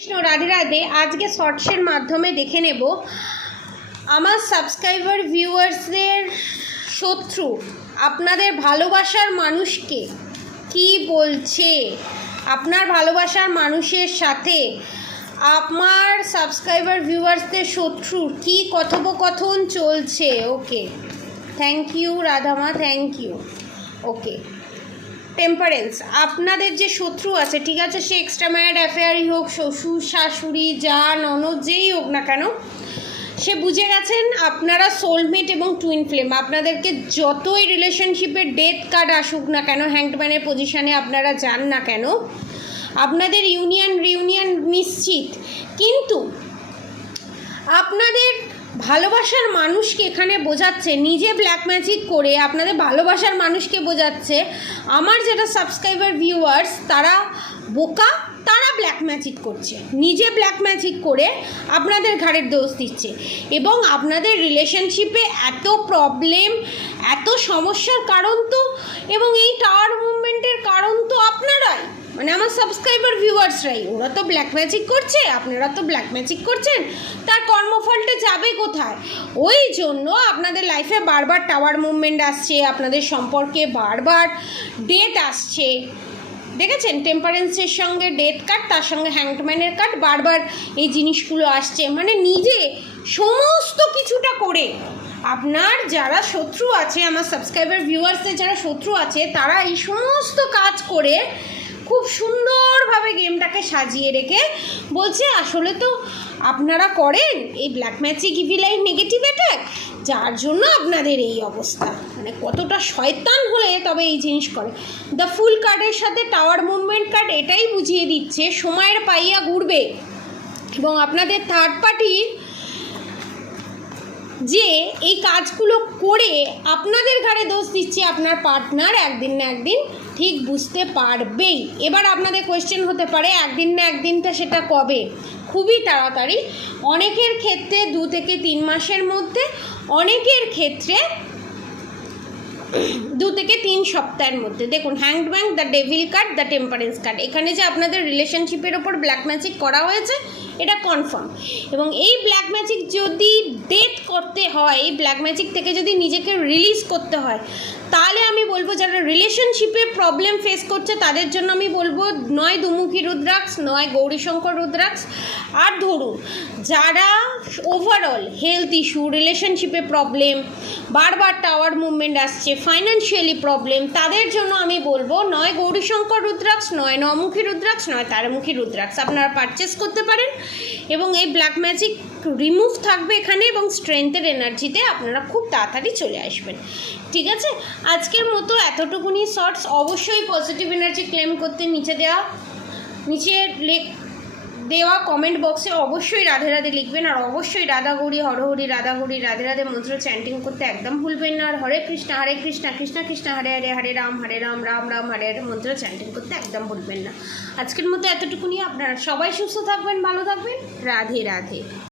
কৃষ্ণ রাধে রাধে। আজকে শর্টসের মাধ্যমে দেখে নেব আমার সাবস্ক্রাইবার ভিউয়ার্সদের শত্রু আপনাদের ভালোবাসার মানুষকে কি বলছে। আপনার ভালোবাসার মানুষের সাথে আমার সাবস্ক্রাইবার ভিউয়ার্সদের শত্রুর কি কথোপকথন চলছে। Okay, thank you Radhama, thank you. Okay, temperance, আপনাদের যে শত্রু আছে, ঠিক আছে, সে এক্সট্রা ম্যারিড অ্যাফেয়ারই হোক, শ্বশুর শাশুড়ি যা ননদ যেই হোক না কেন, সে বুঝে গেছেন আপনারা সোলমেট এবং টুইন ফ্লেম। আপনাদেরকে যতই রিলেশনশিপের ডেথ কার্ড আসুক না কেন, হ্যাংডম্যানের পজিশানে আপনারা যান না কেন, আপনাদের রিউনিয়ন নিশ্চিত। কিন্তু আপনাদের ভালোবাসার মানুষকে এখানে বোঝাচ্ছে, নিজে ব্ল্যাক ম্যাজিক করে আপনাদের ভালোবাসার মানুষকে বোঝাচ্ছে আমার যেটা সাবস্ক্রাইবার ভিউয়ার্স তারা বোকা, তারা ব্ল্যাক ম্যাজিক করছে, নিজে ব্ল্যাক ম্যাজিক করে আপনাদের ঘাড়ের দোষ দিচ্ছে। এবং আপনাদের রিলেশনশিপে এত প্রবলেম, এত সমস্যার কারণ তো, এবং এই টাওয়ার মুভমেন্টের কারণ তো আপনারাই, মানে আমার সাবস্ক্রাইবার ভিউয়ার্সরাই। ওরা তো ব্ল্যাক ম্যাজিক করছে, আপনারা তো ব্ল্যাক ম্যাজিক করছেন, তার কর্মফলটা যাবে কোথায়? ওই জন্য আপনাদের লাইফে বারবার টাওয়ার মুভমেন্ট আসছে, আপনাদের সম্পর্কে বারবার ডেথ আসছে। দেখেছেন, টেম্পারেন্সের সঙ্গে ডেথ কার্ড, তার সঙ্গে হ্যাংডম্যানের কার্ড, বারবার এই জিনিসগুলো আসছে। মানে নিজে সমস্ত কিছুটা করে আপনার যারা শত্রু আছে, আমার সাবস্ক্রাইবার ভিউয়ার্সদের যারা শত্রু আছে, তারা এই সমস্ত কাজ করে খুব সুন্দরভাবে গেমটাকে সাজিয়ে রেখে বলছে আসলে তো আপনারা করেন এই ব্ল্যাক ম্যাজিক, ইভিলাইন, নেগেটিভ অ্যাটাক, যার জন্য আপনাদের এই অবস্থা। মানে কতটা শয়তান হলে তবে এই জিনিস করে। দ্য ফুল কার্ডের সাথে টাওয়ার মুভমেন্ট কার্ড এটাই বুঝিয়ে দিচ্ছে সময়ের পাইয়া ঘুরবে, এবং আপনাদের থার্ড পার্টির যে এই কাজগুলো করে আপনাদের ঘাড়ে দোষ দিচ্ছে আপনার পার্টনার একদিন না একদিন ঠিক বুঝতে পারবেই। এবার আপনাদের কোয়েশ্চেন হতে পারে একদিন না একদিনটা সেটা কবে? খুবই তাড়াতাড়ি, অনেকের ক্ষেত্রে 2 থেকে 3 মাসের মধ্যে, অনেকের ক্ষেত্রে 2 থেকে 3 সপ্তাহের মধ্যে। দেখুন, hangman, the devil card, the temperance card, এখানে যে আপনাদের রিলেশনশিপের ওপর ব্ল্যাক ম্যাজিক করা হয়েছে এটা কনফার্ম। এবং এই ব্ল্যাক ম্যাজিক যদি ডেথ করতে হয়, এই ব্ল্যাক ম্যাজিক থেকে যদি নিজেকে রিলিজ করতে হয়, তাহলে আমি বলবো যারা রিলেশনশিপে প্রবলেম ফেস করছে তাদের জন্য আমি বলবো নয় দুমুখী রুদ্রাক্ষ, নয় গৌরীশঙ্কর রুদ্রাক্ষ। আর ধরুন যারা ওভারঅল হেলথ ইস্যু, রিলেশনশিপে প্রবলেম, বারবার টাওয়ার মুভমেন্ট আসছে, ফাইন্যান্সিয়ালি প্রবলেম, তাদের জন্য আমি বলবো নয় গৌরীশঙ্কর রুদ্রাক্ষ, নয় নমুখী রুদ্রাক্ষ, নয় তারামুখী রুদ্রাক্ষ আপনারা পারচেস করতে পারেন। এবং এই ব্ল্যাক ম্যাজিক রিমুভ থাকবে এখানে, এবং স্ট্রেংথের এনার্জিতে আপনারা খুব তাড়াতাড়ি চলে আসবেন। ঠিক আছে, আজকের মতো এতটুকুনি শর্টস। অবশ্যই পজিটিভ এনার্জি ক্লেম করতে নিচে দেওয়া কমেন্ট বক্সে অবশ্যই রাধে রাধে লিখবেন, আর অবশ্যই রাধা গৌরী হরহরি রাধা গৌরী রাধে রাধে মন্ত্র চ্যান্টিং করতে একদম ভুলবেন না। আর হরে কৃষ্ণ কৃষ্ণ কৃষ্ণ হরে হরে, হরে রাম রাম রাম হরে হরে মন্ত্র চ্যান্টিং করতে একদম ভুলবেন না। আজকের মতো এতটুকুনি। আপনারা সবাই সুস্থ থাকবেন, ভালো থাকবেন। রাধে রাধে।